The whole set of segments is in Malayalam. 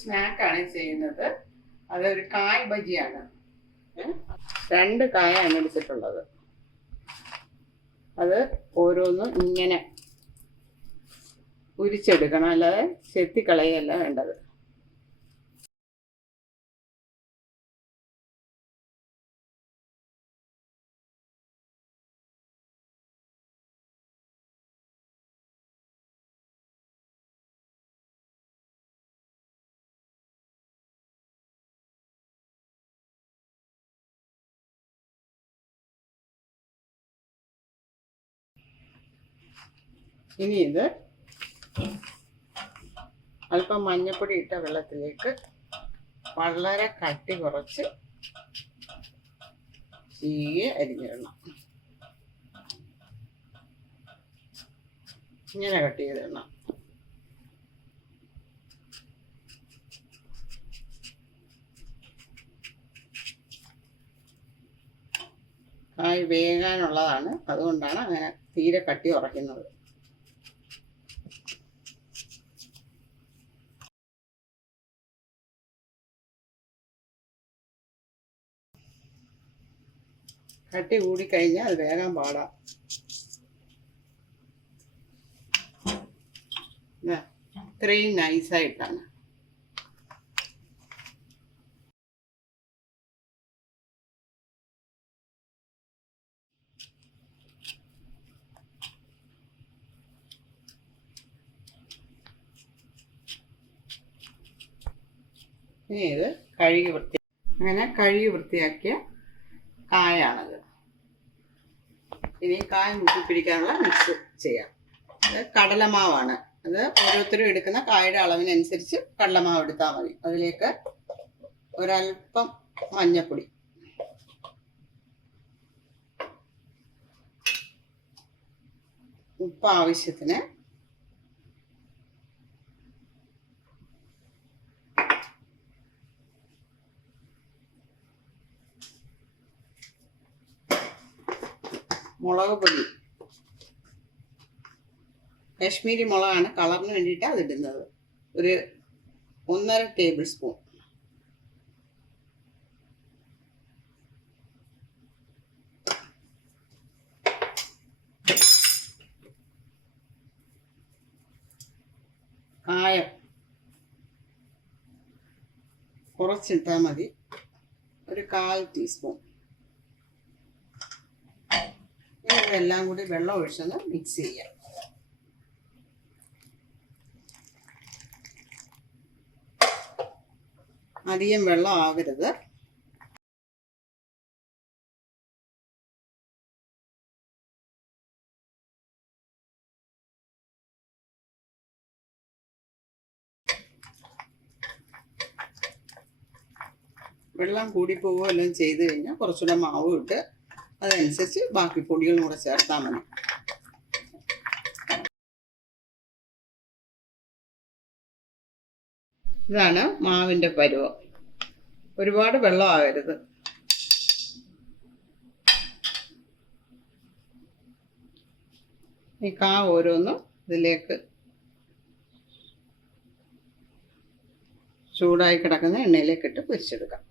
സ്നാക്കാണ് ചെയ്യുന്നത്. അതൊരു കായ് ബജിയാണ്. 2 കായാണ് എടുത്തിട്ടുള്ളത്. അത് ഓരോന്നും ഇങ്ങനെ ഉരിച്ചെടുക്കണം, അല്ലാതെ ചെത്തിക്കളയല്ല വേണ്ടത്. ഇനി ഇത് അല്പം മഞ്ഞപ്പൊടി ഇട്ട വെള്ളത്തിലേക്ക് വളരെ കട്ടി കുറച്ച് ചീയെ അരിഞ്ഞിടണം. ഇങ്ങനെ കട്ട് ചെയ്തിടണം. കായ് വേകാനുള്ളതാണ്, അതുകൊണ്ടാണ് അങ്ങനെ തീരെ കട്ടി ഉറയ്ക്കുന്നത്. കട്ടി കൂടിക്കഴിഞ്ഞാൽ അത് വേഗം പാടാം. ഇത്രയും നൈസായിട്ടാണ്. ഇനി ഇത് കഴുകി വൃത്തിയാക്കിയ കായാണത്. ഇനി കായ മുക്കിപ്പിടിക്കാനുള്ള മിക്സ് ചെയ്യാം. അത് കടലമാവാണ്. അത് ഓരോരുത്തരും എടുക്കുന്ന കായുടെ അളവിനനുസരിച്ച് കടലമാവ് എടുത്താൽ മതി. അതിലേക്ക് ഒരൽപ്പം മഞ്ഞപ്പൊടി, ഉപ്പ് ആവശ്യത്തിന്, മുളക് പൊടി, കാശ്മീരി മുളകാണ് കളറിന് വേണ്ടിയിട്ട് അതിടുന്നത്, ഒരു 1.5 ടേബിൾ സ്പൂൺ. കായം കുറച്ചിട്ടാൽ മതി, ഒരു 1/4 ടീസ്പൂൺ. ഇതെല്ലാം കൂടി വെള്ളം ഒഴിച്ചൊന്ന് മിക്സ് ചെയ്യാം. അധികം വെള്ളം ആകരുത്. വെള്ളം കൂടിപ്പോവുകയോ എല്ലാം ചെയ്ത് കഴിഞ്ഞാൽ കുറച്ചുകൂടെ മാവ് ഇട്ട് അതനുസരിച്ച് ബാക്കി പൊടികളും കൂടെ ചേർത്താൽ മതി. ഇതാണ് മാവിൻ്റെ പരുവം. ഒരുപാട് വെള്ളം ആകരുത്. ഈ കാ ഓരോന്നും ഇതിലേക്ക് ചൂടായി കിടക്കുന്ന എണ്ണയിലേക്ക് ഇട്ട് പൊരിച്ചെടുക്കാം.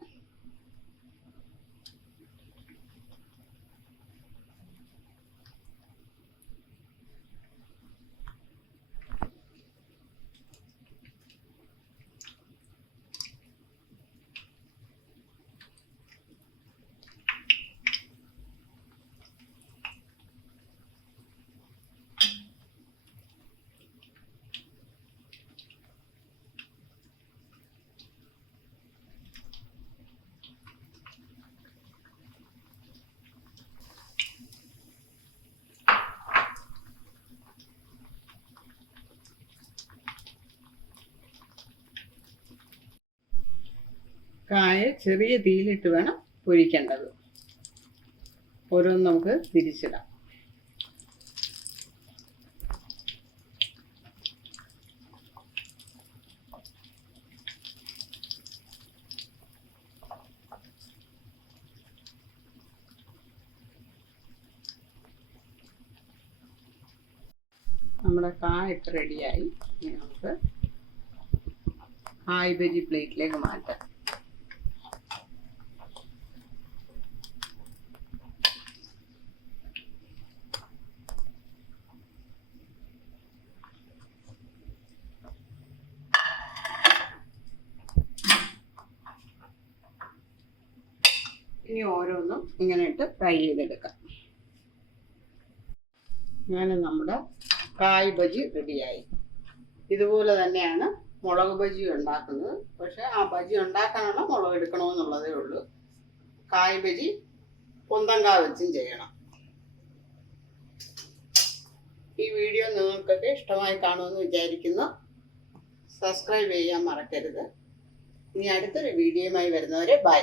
കായ ചെറിയ തീയിലിട്ട് വേണം പൊരിക്കേണ്ടത്. ഓരോന്നും നമുക്ക് തിരിച്ചിടാം. നമ്മുടെ കായ ഇട്ട് റെഡിയായി. നമുക്ക് കായ് ബജി പ്ലേറ്റിലേക്ക് മാറ്റാം. ഇനി ഓരോന്നും ഇങ്ങനെ ഇട്ട് ഫ്രൈ ചെയ്തെടുക്കാം. അങ്ങനെ നമ്മുടെ കായ് ബജി റെഡിയായി. ഇതുപോലെ തന്നെയാണ് മുളക് ബജി ഉണ്ടാക്കുന്നത്. പക്ഷെ ആ ബജി ഉണ്ടാക്കാനുള്ള മുളക് എടുക്കണമെന്നുള്ളതേ ഉള്ളൂ. കായ് ബജി പൊന്തങ്കാ വെച്ചും ചെയ്യണം. ഈ വീഡിയോ നിങ്ങൾക്കൊക്കെ ഇഷ്ടമായി കാണുമെന്ന് വിചാരിക്കുന്നു. സബ്സ്ക്രൈബ് ചെയ്യാൻ മറക്കരുത്. ഇനി അടുത്തൊരു വീഡിയോയുമായി വരുന്നവരെ ബൈ.